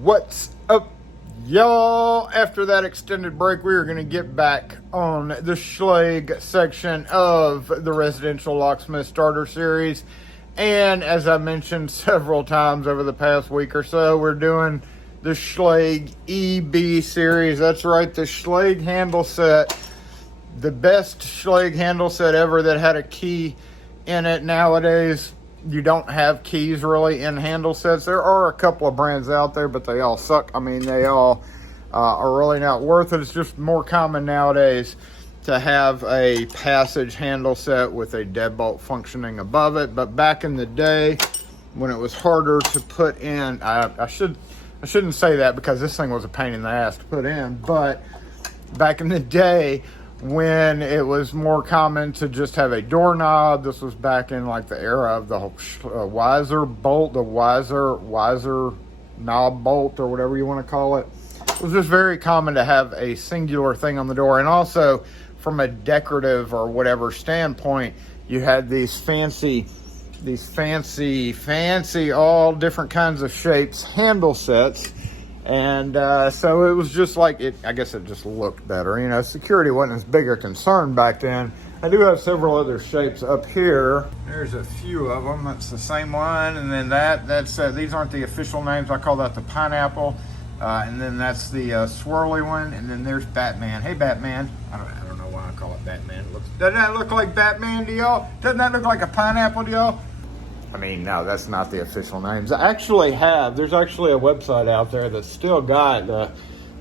What's up, y'all? After that extended break, we are going to get back on the Schlage section of the Residential Locksmith Starter Series. And as I mentioned several times over the past week or so, we're doing the Schlage EB Series. That's right, the Schlage handle set. The best Schlage handle set ever that had a key in it. Nowadays, you don't have keys really in handle sets. There are a couple of brands out there, but they all suck. I mean, they all are really not worth it. It's just more common nowadays to have a passage handle set with a deadbolt functioning above it. But back in the day, when it was harder to put in, I shouldn't say that because this thing was a pain in the ass to put in, but back in the day, when it was more common to just have a doorknob, this was back in like the era of the Weiser bolt, the Weiser knob bolt, or whatever you want to call it. It was just very common to have a singular thing on the door. And also, from a decorative or whatever standpoint, you had these fancy, all different kinds of shapes handle sets. And so it was just like, I guess it just looked better. You know, security wasn't as big a concern back then. I do have several other shapes up here. There's a few of them. That's the same one. And then that's these aren't the official names. I call that the pineapple. And then that's the swirly one. And then there's Batman. Hey, Batman. I don't know why I call it Batman. Doesn't that look like Batman to y'all? Doesn't that look like a pineapple to y'all? I mean, no, that's not the official names. there's actually a website out there that's still got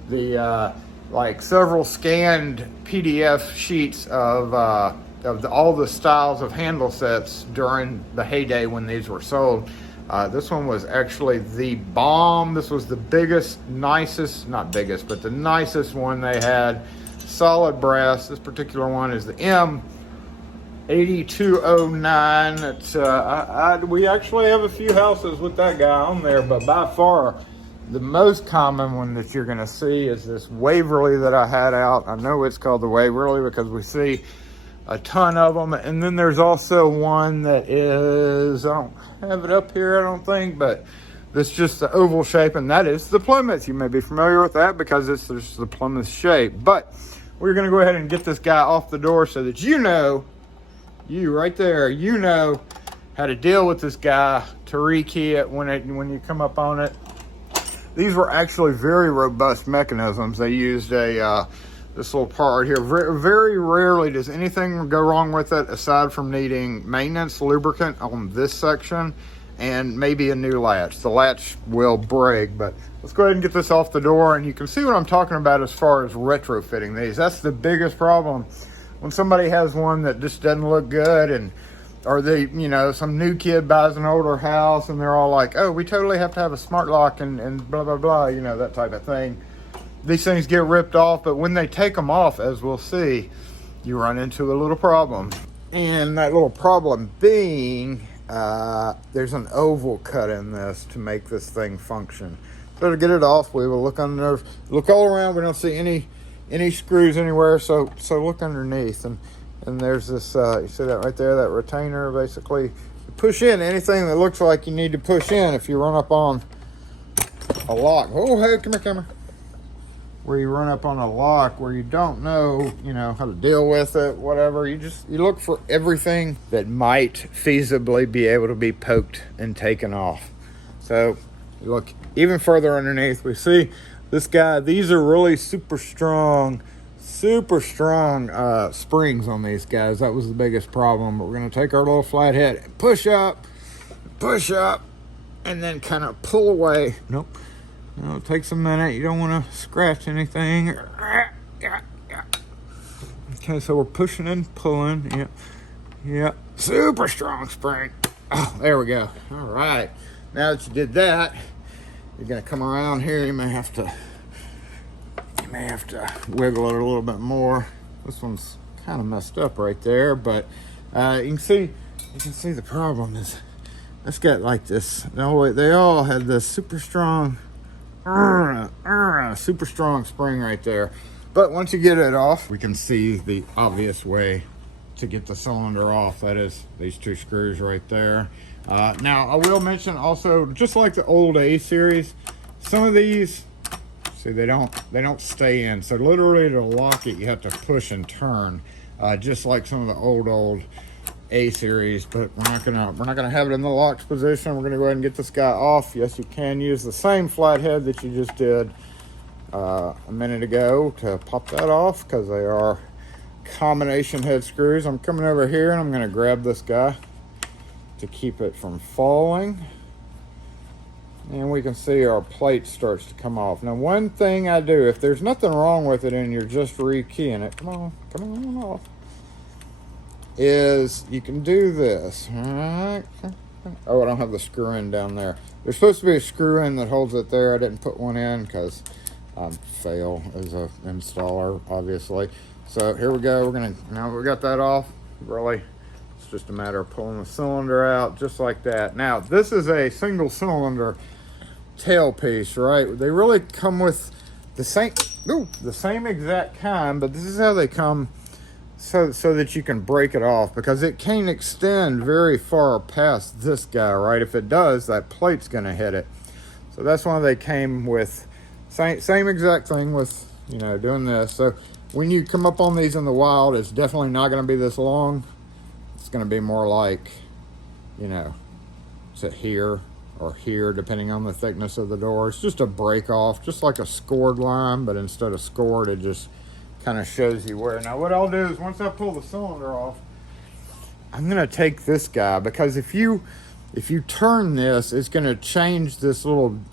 the like several scanned PDF sheets of all the styles of handle sets during the heyday when these were sold. This one was actually the bomb. This was the biggest, nicest, not biggest, but the nicest one they had. Solid brass. This particular one is the M8209. It's we actually have a few houses with that guy on there, but by far the most common one that you're going to see is this Waverly that I had out. I know it's called the Waverly because we see a ton of them. And then there's also one that is, I don't have it up here, I don't think, but it's just the oval shape, and that is the Plymouth. You may be familiar with that because it's just the Plymouth shape. But we're going to go ahead and get this guy off the door so that you know, you right there, you know how to deal with this guy to rekey it when you come up on it. These were actually very robust mechanisms. They used this little part here. Very rarely does anything go wrong with it aside from needing maintenance, lubricant on this section, and maybe a new latch. The latch will break, but let's go ahead and get this off the door, and you can see what I'm talking about as far as retrofitting these. That's the biggest problem. When somebody has one that just doesn't look good, or they, some new kid buys an older house and they're all like, oh, we totally have to have a smart lock and blah, blah, blah, that type of thing. These things get ripped off, but when they take them off, as we'll see, you run into a little problem. And that little problem being, there's an oval cut in this to make this thing function. So to get it off, we will look all around. We don't see any screws anywhere, so look underneath, and there's this you see that right there, that retainer. Basically, you push in anything that looks like you need to push in. If you run up on a lock, oh hey, come here, where you run up on a lock where you don't know how to deal with it, whatever, you look for everything that might feasibly be able to be poked and taken off. So you look even further underneath, we see this guy. These are really super strong springs on these guys. That was the biggest problem. But we're going to take our little flathead and push up, and then kind of pull away. Nope. No, it takes a minute. You don't want to scratch anything. Okay, so we're pushing and pulling. Yeah. Super strong spring. Oh, there we go. All right. Now that you did that, you're going to come around here. You may have to wiggle it a little bit more. This one's kind of messed up right there, but you can see the problem is it's got like this. They all had this super strong spring right there. But once you get it off, we can see the obvious way to get the cylinder off. That is these two screws right there. Now I will mention also, just like the old A series, Some of these, see, they don't stay in. So literally to lock it, you have to push and turn, just like some of the old A series. But we're not gonna have it in the locked position. We're gonna go ahead and get this guy off. Yes, you can use the same flathead that you just did a minute ago to pop that off, because they are combination head screws. I'm coming over here and I'm gonna grab this guy to keep it from falling. And we can see our plate starts to come off. Now, one thing I do, if there's nothing wrong with it and you're just rekeying it, come on off, is you can do this. All right. Oh, I don't have the screw in down there. There's supposed to be a screw in that holds it there. I didn't put one in because I fail as an installer, obviously. So here we go. Now we got that off. Really, it's just a matter of pulling the cylinder out just like that. Now, this is a single cylinder tailpiece, right? They really come with the same exact kind, but this is how they come, so that you can break it off, because it can't extend very far past this guy, right? If it does, that plate's gonna hit it. So that's why they came with same exact thing with, you know, doing this. So when you come up on these in the wild, it's definitely not gonna be this long. It's gonna be more like, you know, is it here or here, depending on the thickness of the door. It's just a break off, just like a scored line, but instead of scored, it just kind of shows you where. Now what I'll do is, once I pull the cylinder off, I'm gonna take this guy, because if you turn this, it's gonna change this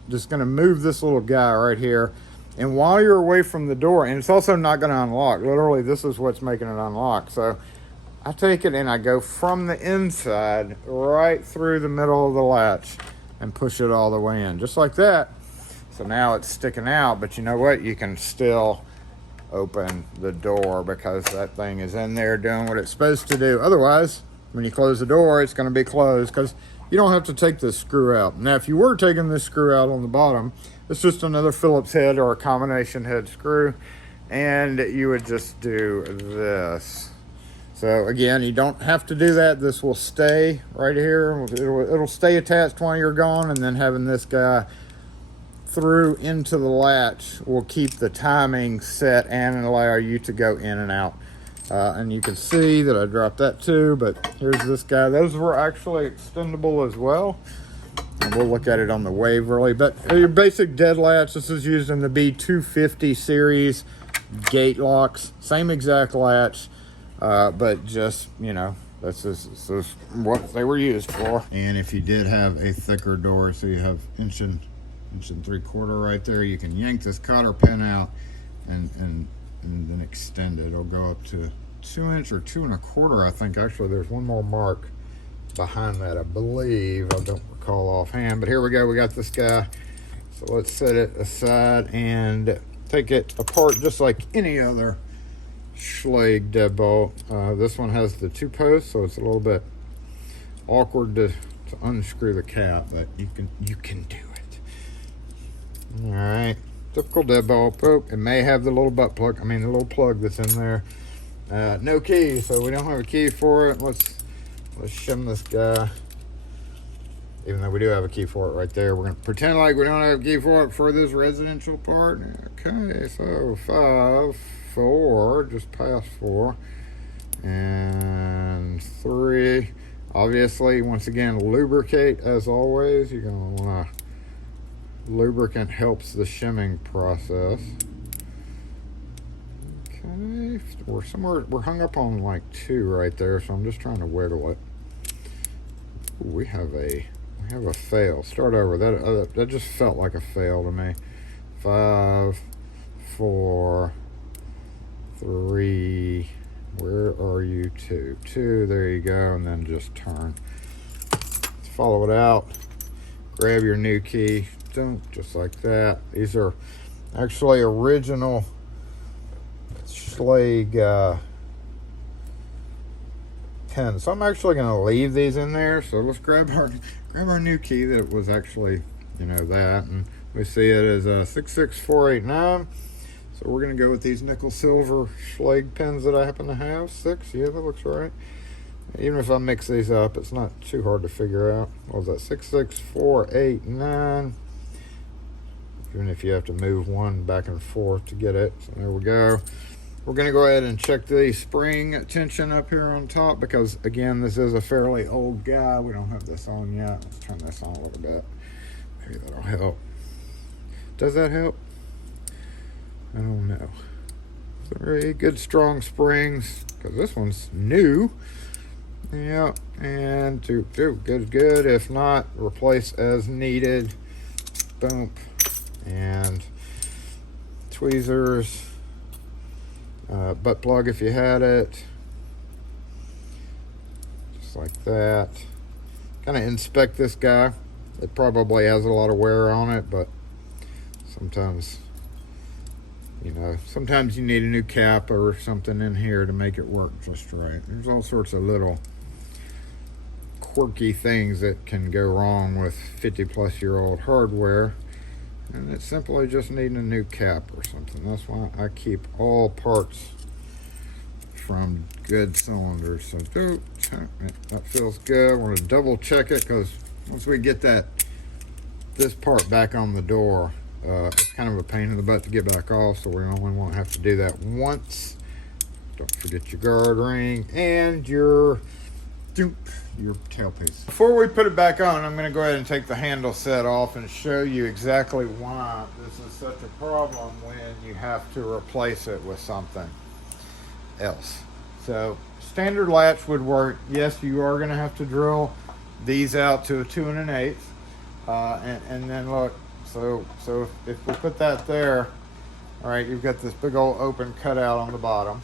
just gonna move this little guy right here. And while you're away from the door, and it's also not gonna unlock, literally this is what's making it unlock. So I take it and I go from the inside right through the middle of the latch and push it all the way in, just like that. So now it's sticking out, but you know what? You can still open the door, because that thing is in there doing what it's supposed to do. Otherwise, when you close the door, it's going to be closed, because you don't have to take this screw out. Now, if you were taking this screw out on the bottom, it's just another Phillips head or a combination head screw, and you would just do this. So again, you don't have to do that. This will stay right here. It'll stay attached while you're gone, and then having this guy through into the latch will keep the timing set and allow you to go in and out. And you can see that I dropped that too, but here's this guy. Those were actually extendable as well. And we'll look at it on the Waverly. But your basic dead latch, this is used in the B250 series gate locks. Same exact latch. But just, you know, this is what they were used for. And if you did have a thicker door, so you have inch and 3/4 right there, you can yank this cotter pin out and then extend it. It'll go up to 2 inch or 2 1/4. I think actually there's one more mark behind that, I believe. I don't recall offhand, but here we go. We got this guy. So let's set it aside and take it apart just like any other Schlage deadbolt. This one has the 2 posts, so it's a little bit awkward to unscrew the cap, but you can do it. All right, typical deadbolt. Oh, it may have the little butt plug. I mean, the little plug that's in there. No key, so we don't have a key for it. Let's shim this guy. Even though we do have a key for it right there, we're gonna pretend like we don't have a key for it for this residential part. Okay, so 5, 4, just past 4, and 3. Obviously, once again, lubricate as always. You're gonna want to, lubricant helps the shimming process. Okay, we're hung up on like 2 right there, so I'm just trying to wiggle it. Ooh, we have a fail. Start over. That just felt like a fail to me. 5, 4, 3, where are you? 2, there you go, and then just turn. Let's follow it out. Grab your new key, just like that. These are actually original Schlage pins. So I'm actually going to leave these in there. So let's grab our new key that was actually, you know, that, and we see it as a 66489. So we're going to go with these nickel silver Schlage pins that I happen to have. 6, yeah, that looks right. Even if I mix these up, it's not too hard to figure out. What was that? 66489. even if you have to move one back and forth to get it. So there we go. We're going to go ahead and check the spring tension up here on top because, again, this is a fairly old guy. We don't have this on yet. Let's turn this on a little bit. Maybe that'll help. Does that help? I don't know. Very good strong springs because this one's new. Yeah, and good. If not, replace as needed. Boom. And tweezers. Butt plug if you had it, just like that. Kind of inspect this guy. It probably has a lot of wear on it, but sometimes, you know, sometimes you need a new cap or something in here to make it work just right. There's all sorts of little quirky things that can go wrong with 50-plus-year-old hardware. And it's simply just needing a new cap or something. That's why I keep all parts from good cylinders. So that feels good. We're gonna double check it because once we get this part back on the door, it's kind of a pain in the butt to get back off. So we only want to have to do that once. Don't forget your guard ring and your tailpiece. Before we put it back on, I'm going to go ahead and take the handle set off and show you exactly why this is such a problem when you have to replace it with something else. So standard latch would work. Yes, you are going to have to drill these out to a 2 1/8, and then look. So if we put that there, all right, you've got this big old open cutout on the bottom.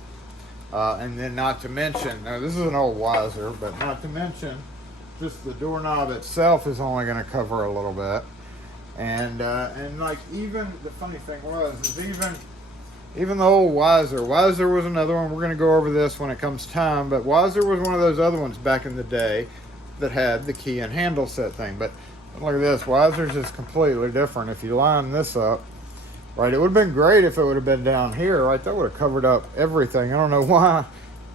And then not to mention, now this is an old Weiser, but not to mention, just the doorknob itself is only going to cover a little bit. And like even, the funny thing is even the old Weiser was another one. We're going to go over this when it comes time, but Weiser was one of those other ones back in the day that had the key and handle set thing. But look at this, Weiser's is completely different. If you line this up, right, it would have been great if it would have been down here, right? That would have covered up everything. I don't know why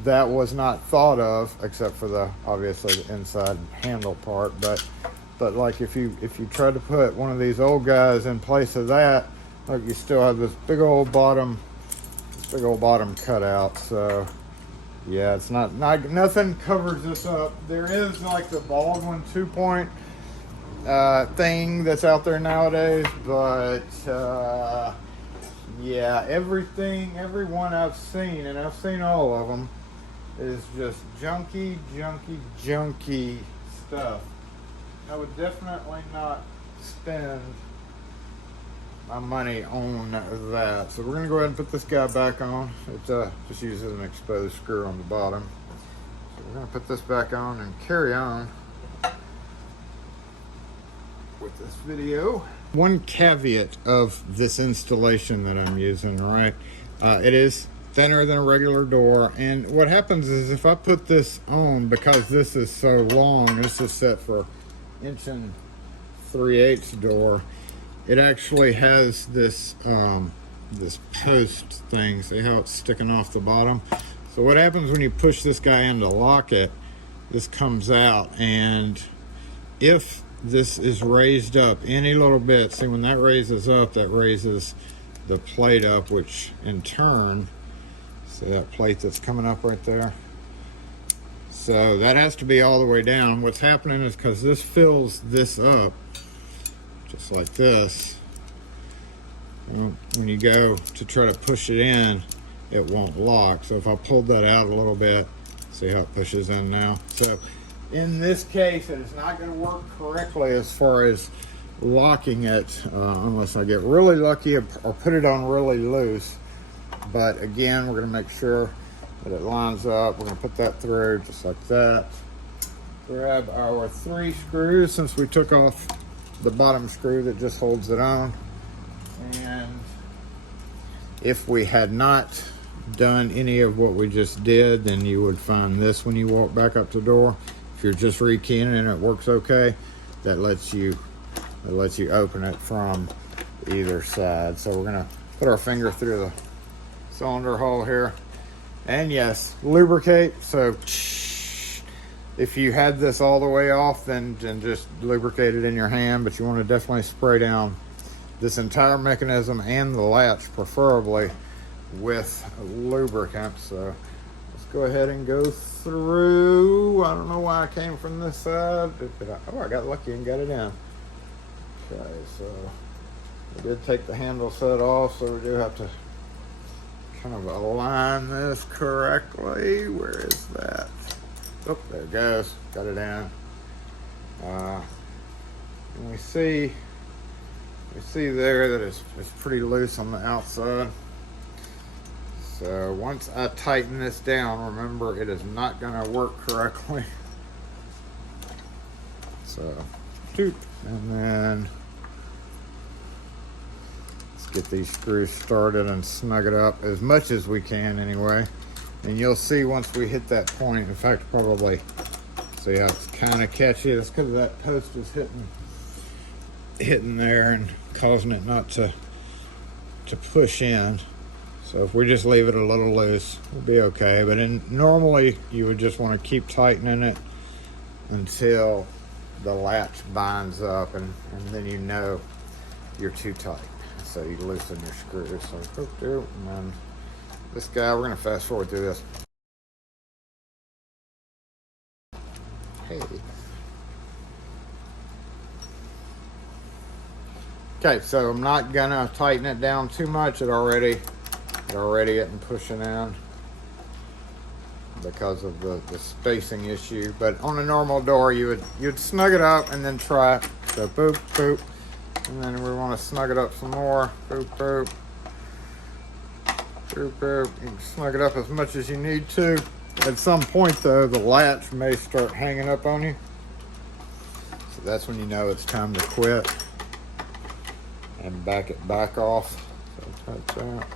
that was not thought of, except for the, obviously, the inside handle part. But like if you try to put one of these old guys in place of that, like you still have this big old bottom cutout. So yeah, it's not nothing covers this up. There is like the Baldwin 2-point thing that's out there nowadays, but yeah, everyone I've seen, and I've seen all of them, is just junky stuff. I would definitely not spend my money on that. So we're gonna go ahead and put this guy back on. It just uses an exposed screw on the bottom. So we're gonna put this back on and carry on with this video. One caveat of this installation that I'm using, right? It is thinner than a regular door, and what happens is if I put this on, because this is so long, this is set for 1 3/8 door, it actually has this this post thing. See how it's sticking off the bottom? So what happens when you push this guy in to lock it, this comes out, and if this is raised up any little bit, see when that raises up, that raises the plate up, which in turn, see that plate that's coming up right there? So that has to be all the way down. What's happening is because this fills this up, just like this, when you go to try to push it in, it won't lock. So if I pulled that out a little bit, see how it pushes in now? So in this case, it is not going to work correctly as far as locking it unless I get really lucky or put it on really loose. But again, we're going to make sure that it lines up. We're going to put that through just like that. Grab our 3 screws, since we took off the bottom screw that just holds it on. And if we had not done any of what we just did, then you would find this when you walk back up the door. If you're just rekeying and it works okay, that lets you open it from either side. So we're gonna put our finger through the cylinder hole here, and yes, lubricate. So if you had this all the way off, then just lubricate it in your hand, but you want to definitely spray down this entire mechanism and the latch, preferably with lubricant. So let's go ahead and go through. I don't know why I came from this side. Oh, I got lucky and got it in. Okay, so we did take the handle set off, so we do have to kind of align this correctly. Where is that? Oh, there it goes. Got it in. And we see there that it's pretty loose on the outside. So once I tighten this down, remember it is not going to work correctly. So, and then let's get these screws started and snug it up as much as we can anyway. And you'll see once we hit that point, in fact, probably see how it's kind of catchy. It's because that post is hitting there and causing it not to push in. So if we just leave it a little loose, we'll be okay. But normally you would just want to keep tightening it until the latch binds up, and then you know you're too tight. So you loosen your screws. So and then this guy, we're gonna fast forward through this. Hey. Okay, so I'm not gonna tighten it down too much. It already isn't pushing in because of the spacing issue. But on a normal door, you'd snug it up and then try it. So boop, boop. And then we want to snug it up some more. Boop, boop. Boop, boop. You can snug it up as much as you need to. At some point though, the latch may start hanging up on you. So that's when you know it's time to quit and back it back off. So touch that.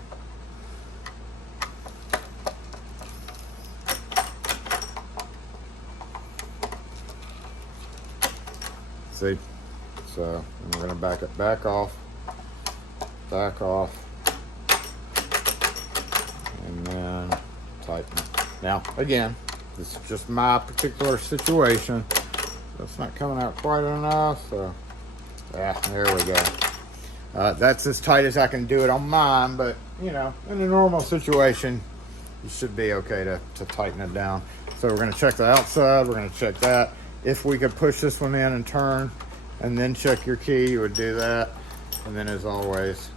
See? So we're gonna back it back off, and then tighten it. Now, again, this is just my particular situation. That's not coming out quite enough, so yeah, there we go. That's as tight as I can do it on mine, but you know, in a normal situation, you should be okay to tighten it down. So we're gonna check the outside, we're gonna check that. If we could push this one in and turn, and then check your key, you would do that. And then as always,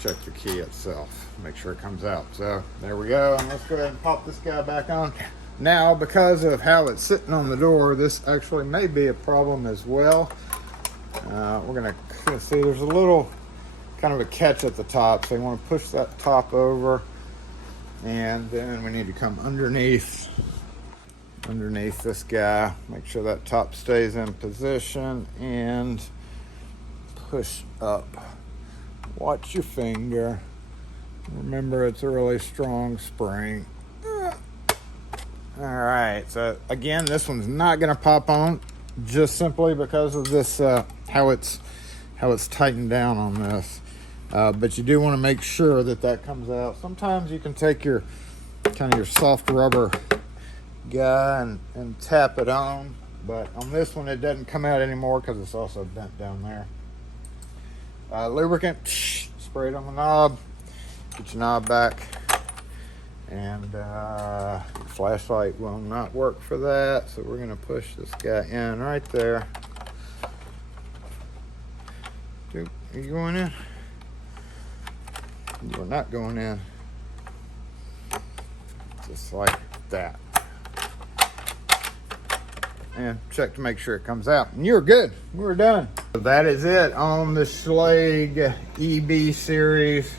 check the key itself. Make sure it comes out. So there we go. And let's go ahead and pop this guy back on. Now, because of how it's sitting on the door, this actually may be a problem as well. We're gonna see there's a little kind of a catch at the top. So you wanna push that top over, and then we need to come underneath this guy, make sure that top stays in position, and push up. Watch your finger. Remember, it's a really strong spring. All right, so again, this one's not gonna pop on just simply because of this how it's tightened down on this, but you do want to make sure that comes out. Sometimes you can take your kind of your soft rubber guy and tap it on, but on this one it doesn't come out anymore because it's also bent down there. Lubricant, spray it on the knob, get your knob back, and your flashlight will not work for that, so we're going to push this guy in right there. Dude, are you going in? You're not going in. Just like that. And check to make sure it comes out, and you're good. We're done. So that is it on the Schlage EB Series.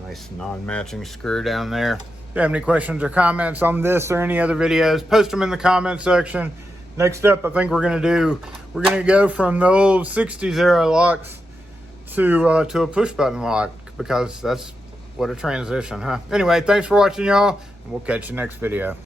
Nice non-matching screw down there. If you have any questions or comments on this or any other videos, post them in the comment section. Next up, I think we're gonna go from the old 60-0 locks to a push button lock, because that's what a transition, huh? Anyway, thanks for watching, y'all, and we'll catch you next video.